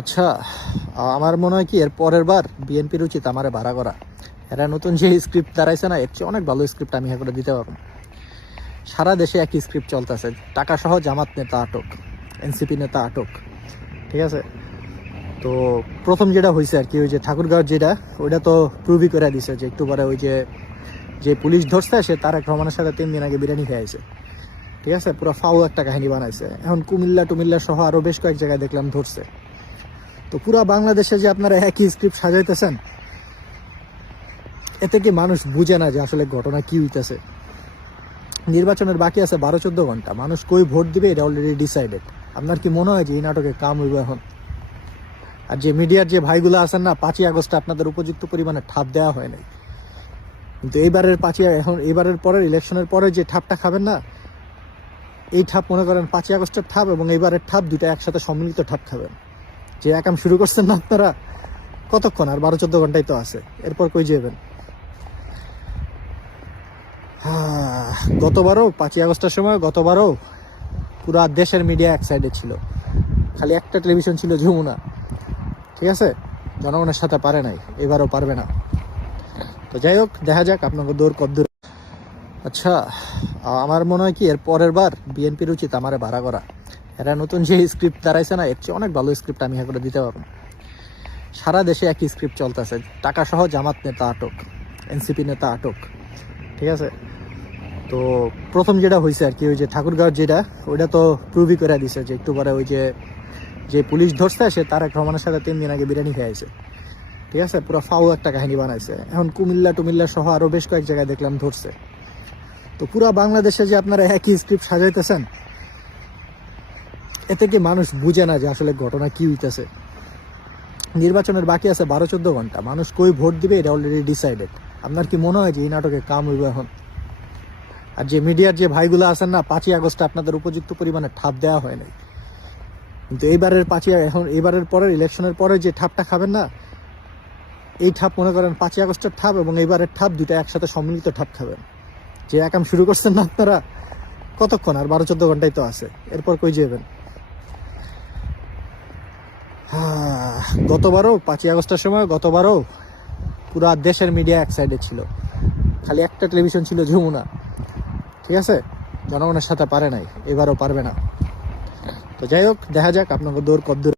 আচ্ছা, আমার মনে হয় কি এর পরের বার বিএনপির উচিত আমারে ভাড়া করা। এরা নতুন যে স্ক্রিপ্ট দাঁড়াইছে না, এর চেয়ে অনেক ভালো স্ক্রিপ্ট আমি করে দিতে পারবো। সারা দেশে একই স্ক্রিপ্ট চলতেছে, টাকা সহ জামাত নেতা আটক, এনসিপি নেতা আটক, ঠিক আছে। তো প্রথম যেটা হয়েছে আর কি, ওই যে ঠাকুরগাঁও যেটা, ওইটা তো প্রুভই করে দিছে যে একটু পরে ওই যে যে পুলিশ ধরছে সে তারেক রহমানের সাথে 3 দিন আগে বিরিয়ানি খেয়েছে, ঠিক আছে। পুরো ফাও একটা কাহিনী বানাইছে। এখন কুমিল্লা সহ আরও বেশ কয়েক জায়গায় দেখলাম ধরছে। তো পুরো বাংলাদেশে যে আপনারা একই স্ক্রিপ্ট সাজাইতেছেন, এতে কি মানুষ বুঝে না যে আসলে ঘটনা কি হইতেছে। নির্বাচনের বাকি আছে 12-14 ঘন্টা, মানুষ কই ভোট দিবে এটা অলরেডি ডিসাইডেড। আপনার কি মনে হয় যে এই নাটকে কাম হইব এখন? আর যে মিডিয়ার যে ভাইগুলো আছেন না, 5ই আগস্টে আপনাদের উপযুক্ত পরিমাণে ঠাপ দেওয়া হয় নাই, কিন্তু এইবারের এইবারের পরের ইলেকশনের পরে যে ঠাপটা খাবেন না, এই ঠাপ মনে করেন 5ই আগস্টের ঠাপ এবং এইবারের ঠাপ দুইটা একসাথে সম্মিলিত ঠাপ খাবেন। যে একাম শুরু করছেন না আপনারা, কতক্ষণ আর 12-14 ঘন্টাই তো আছে, এরপর কই যাবেন? গতবারও 5ই আগস্টের সময় পুরা দেশের মিডিয়া এক সাইডে ছিল, খালি একটা টেলিভিশন ছিল যমুনা, ঠিক আছে। জনগণের সাথে পারে নাই, এবারও পারবে না। তো যাই হোক, দেখা যাক আপনাকে দৌড় কদ্দূর। আচ্ছা, আমার মনে হয় কি এর পরের বার বিএনপির উচিত আমারে ভাড়া করা। এরা নতুন যে স্ক্রিপ্ট দাঁড়াইছে না, এর চেয়ে অনেক ভালো স্ক্রিপ্ট আমি করে দিতে পারবো। সারা দেশে একই স্ক্রিপ্ট চলতেছে, টাকা সহ জামাত নেতা আটক, এনসিপি নেতা আটক, ঠিক আছে। তো প্রথম যেটা হয়েছে আর কি, ওই যে ঠাকুরগাঁও যেটা, ওইটা তো প্রুভই করে দিছে যে একটু পরে ওই যে যে পুলিশ ধরছে সে তারেক রহমানের সাথে 3 দিন আগে বিরিয়ানি খেয়েছে, ঠিক আছে। পুরো ফাও একটা কাহিনী বানাইছে। এখন কুমিল্লা সহ আরও বেশ কয়েক জায়গায় দেখলাম ধরছে। তো পুরো বাংলাদেশে যে আপনারা একই স্ক্রিপ্ট সাজাইতেছেন, এতে কি মানুষ বুঝে না যে আসলে ঘটনা কি হইতেছে। নির্বাচনের বাকি আছে 12-14 ঘন্টা, মানুষ কই ভোট দিবে এটা অলরেডি ডিসাইডেড। আপনার কি মনে হয় যে এই নাটকে কাম হইব এখন? আর যে মিডিয়ার যে ভাইগুলো আছেন না, 5ই আগস্টে আপনাদের উপযুক্ত পরিমাণে ঠাপ দেওয়া হয় নাই, কিন্তু এইবারের পরের ইলেকশনের পরে যে ঠাপটা খাবেন না, এই ঠাপ মনে করেন 5ই আগস্টের ঠাপ এবং এইবারের ঠাপ দুইটা একসাথে সম্মিলিত ঠাপ খাবেন। যে একাম শুরু করছেন না আপনারা, কতক্ষণ আর 12-14 ঘন্টাই তো আছে, এরপর কই যাবেন? গতবারও 5ই আগস্টের সময় পুরা দেশের মিডিয়া এক সাইডে ছিল, খালি একটা টেলিভিশন ছিল যমুনা, ঠিক আছে। জনগণের সাথে পারে নাই, এবারও পারবে না। তো যাই হোক, দেখা যাক আপনাকে দৌড় কদ্দূর।